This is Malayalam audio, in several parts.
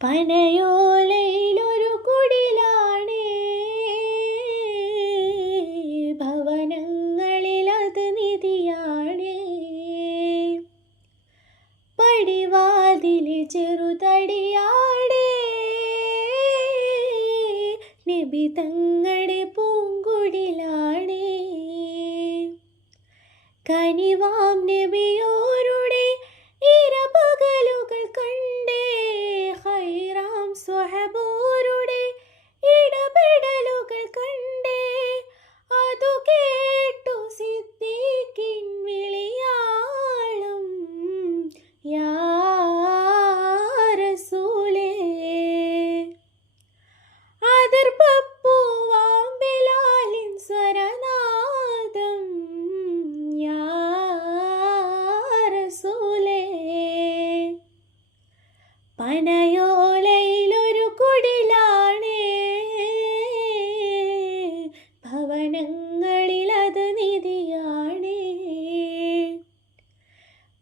പനയോലയിലൊരു കുടിലാണേ, ഭവനങ്ങളിലത് നിധിയാണേ. പടിവാതിലിൽ ചെറുതടിയാടേ, നബി തങ്ങളുടെ പൂങ്കുടിലാണേ. കനിവാം നബിയോരുടെ ഇരപകലുകൾ കണ്ടേ, ഹൈറാം സ്വഹബോരുടെ ഇടപെടലുകൾ കണ്ടേ. അതു കേട്ടു സിദ്ദീഖിൻ വിളിയാളം, യാ റസൂലേ. അതിർപ്പൂവാം ബിലാലിൻ സ്വരനാദം, യാ റസൂലേ. പനയോലയിലൊരു കുടിലാണേ, ഭവനങ്ങളിലത് നിധിയാണേ.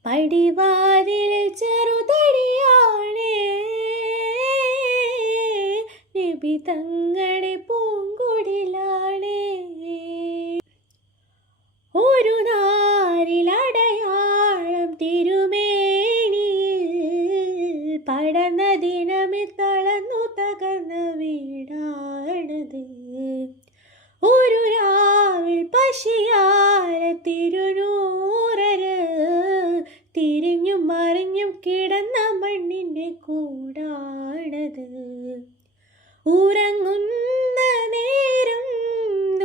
പടിവാതിലിൽ ചെറുതടിയാണേ, നബി തങ്ങളുടെ പൂങ്കുടിലാണേ. ഒരു നാരിലടയാളം തിരുമേനിയിൽ പടർന്ന ദിനമിൽ തളർന്നു തകർന്ന വീടാണത്. ഒരു രാവിൽ പശിയാര തിരുനൂറര് തിരിഞ്ഞും മറിഞ്ഞും കിടന്ന മണ്ണിൻ്റെ കൂടാണത്. ഉറങ്ങുന്ന നേരം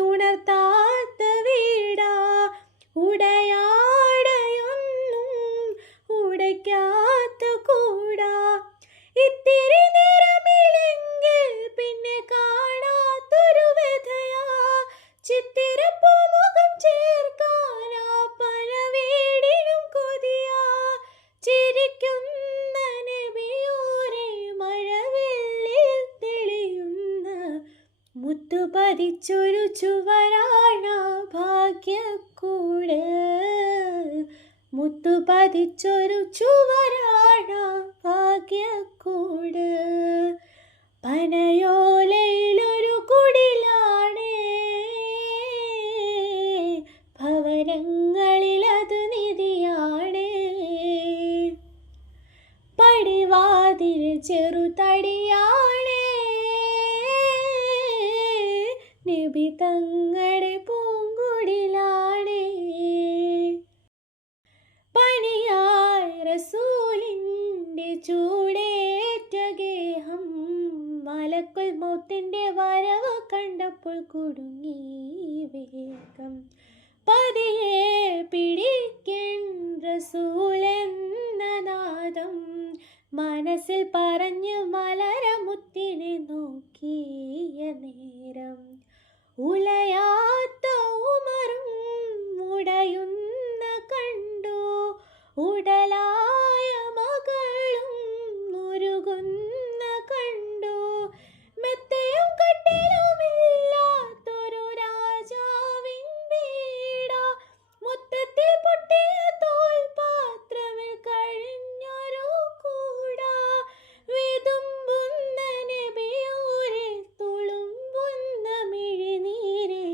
ഉണർത്താത്ത വീടാ, ഉടയാടയൊന്നും ഉടയ്ക്കാത്ത കൂടാ. ഇത്തിരി നേരമില്ലെങ്കിൽ പിന്നെ കാണാത്തൊരു വ്യഥയാ, ചിത്തിരപ്പൂമുഖം ചേർക്കാനാ പല വീടിനും കൊതിയാ. ചിരിക്കുന്ന നബിയോരെ മഴവെള്ളിൽ തെളിയുന്ന മുത്തുപതിച്ചൊരു ചുവരാണ ഭാഗ്യക്കൂട്, മുത്തുപതിച്ചൊരു ചുവരാണ ഭാഗ്യക്കൂട്. പനയോലയിലൊരു കുടിലാണേ, ഭവനങ്ങളിലത് നിധിയാണേ. പടിവാതിൽ ചെറുതടിയാണേ, നബി തങ്ങളുടെ പൂങ്കുടിലാണേ. പനിയായ റസൂലിൻ്റെ ചൂടേറ്റ ഗേഹം, മലക്കുൽ മൗത്തിൻ്റെ വരവ് കണ്ടപ്പോൾ കുടുങ്ങി വേഗം. പതിയെ പിടിക്കൻ റസൂലെന്ന നാദം, മനസ്സിൽ പറഞ്ഞു മലരമുത്തിനെ നോക്കിയ നേരം. ഉലയാത്ത ഉമറും ഉടയുന്ന കണ്ടു, ഉടലായ മകളും മുരുകുന്ന കണ്ടു. മെത്തയും കട്ടിലുമില്ലാത്തൊരു രാജാവിൻ വീടാ, മുറ്റത്തിൽ പൊട്ടിയ തോൽപാത്രമിൽ കഴിഞ്ഞൊരു കൂടാ. വിതുമ്പുന്ന നബിയോരെ തുളുമ്പുന്ന മിഴിനീരെ,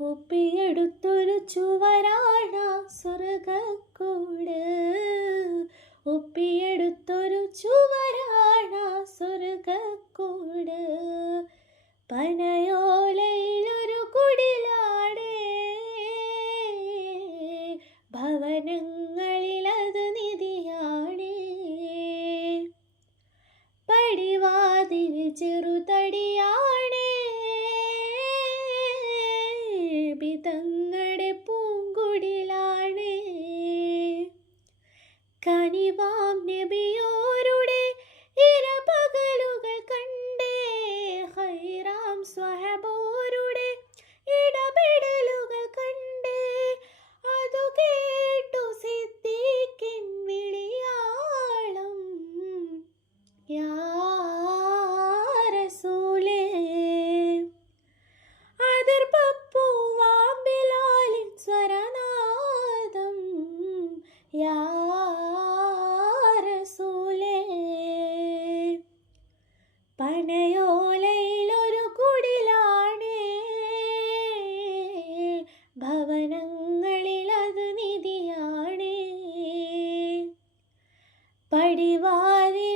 ഒപ്പിയെടുത്തൊരു ചുവരാണ സ്വർഗക്കൂട്, ഒപ്പിയെടുത്തൊരു ചുവരാണ സ്വർഗക്കൂട്. പനയോലയിലൊരു കുടിലാണേ, ഭവനങ്ങളിലത് നിധിയാണേ. പടിവാതിൽ ചെറുതടിയാണേ, നബി തങ്ങളുടെ പൂങ്കുടിലാണേ. കനിവാം നബിയോരുടെ ഇരപകലുകൾ കണ്ടേ, ഹൈറാം സ്വഹബോരുടെ ഇടപെടലുകൾ കണ്ടേ. അതു കേട്ടു സിദ്ദീഖിൻ വിളിയാളം, യാ റസൂലേ. അതിർപ്പൂവാം ബിലാലിൻ സ്വരനാദം, യാ റസൂലേ. പടിവാതിൽ